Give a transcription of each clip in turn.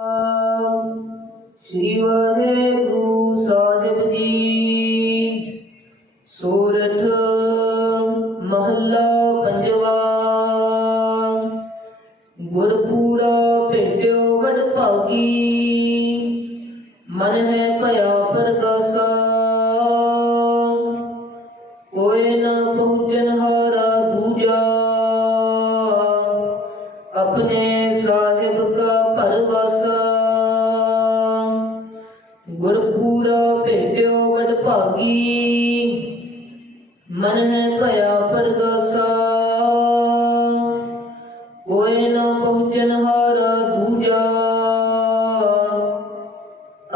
ਸ੍ਰੀ ਵਾਹਿਗੁਰੂ ਸਾਹਿਬ ਜੀ। ਸੋਰਠ ਮਹੱਲਾ ਪੰਜਵਾ। ਗੁਰਪੂਰਾ ਭੇਟਿਓ ਵਡ ਭਾਗੀ। ਮਨ ਹੈ ਭਇਆ ਪ੍ਰਗਾਸਾ। ਕੋਇ ਨ ਪਹੁੰਚਨ ਹਾਰਾ ਦੂਜਾ। ਆਪਣੇ ਸਾਹਿਬ ਕਾ ਪਰਵਾਸਾ ਭਾਗੀ। ਮਨ ਹੈ ਭਇਆ ਪ੍ਰਗਾਸਾ ਕੋਇ ਨ ਪਹੁੰਚਨ ਹਾਰਾ ਦੂਜਾ।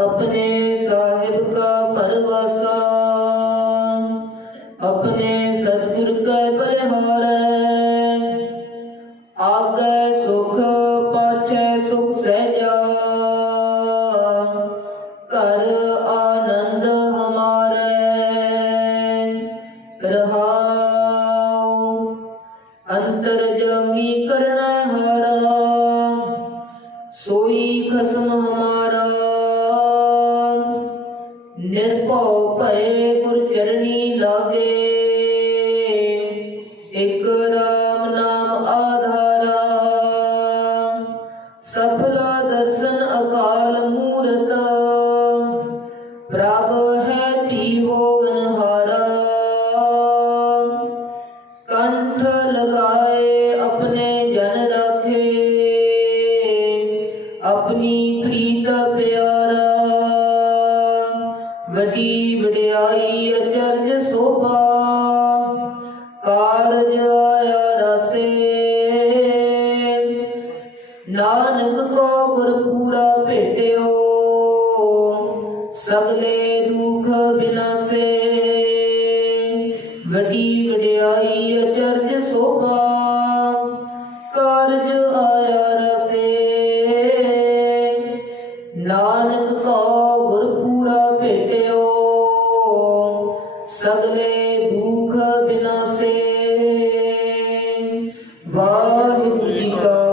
ਆਪਣੇ ਸਾਹਿਬ ਕਾ ਪਰਵਾਸਾ। ਆਪਣੇ ਸਤਿਗੁਰ ਕਾ ਬਲਿਹਾਰੈ ਆਗੈ ਸੁਖ ਪਾਛੈ ਸੁਖ ਸਹਿਜਾ। ਘਰ ਆਨੰਦ ਅੰਤਰ ਜਮੀ ਕਰਣਾ ਹਾਰਾ, ਸੋਈ ਖਸਮ ਹਮਾਰਾ। ਨਿਰਭਉ ਭਏ ਗੁਰ ਚਰਣੀ ਲਾਗੇ, ਇਕ ਰਾਮ ਨਾਮ ਆਧਾਰਾ। ਸਫਲਾ ਦਰਸ਼ਨ ਅਕਾਲ ਮੂਰਤ ਪ੍ਰਭ ਰਾਖੇ ਆਪਣੀ ਪ੍ਰੀਤ ਪਿਆਰਾ, ਵੱਡੀ ਵਡਿਆਈ ਅਚਰਜ ਸੋਭਾ, ਕਾਰਜ ਆਇਆ ਰਸੇ। ਨਾਨਕ ਕੋ ਗੁਰਪੂਰਾ ਭੇਟਿਓ, ਸਗਲੇ ਦੁਖ ਬਿਨਾਸੇ। ਵੱਡੀ ਵਡਿਆਈ ਅਚਰਜ ਸੋਭਾ ਕਾਰਜ ਆਇਆ ਰਸੇ ਨਾਨਕ ਕੋ ਗੁਰਪੂਰਾ ਭੇਟਿਓ ਸਗਲੇ ਦੁਖ ਬਿਨਾਸੇ ਵਾਹਿਗੁਰੂ ਜੀ ਕਾ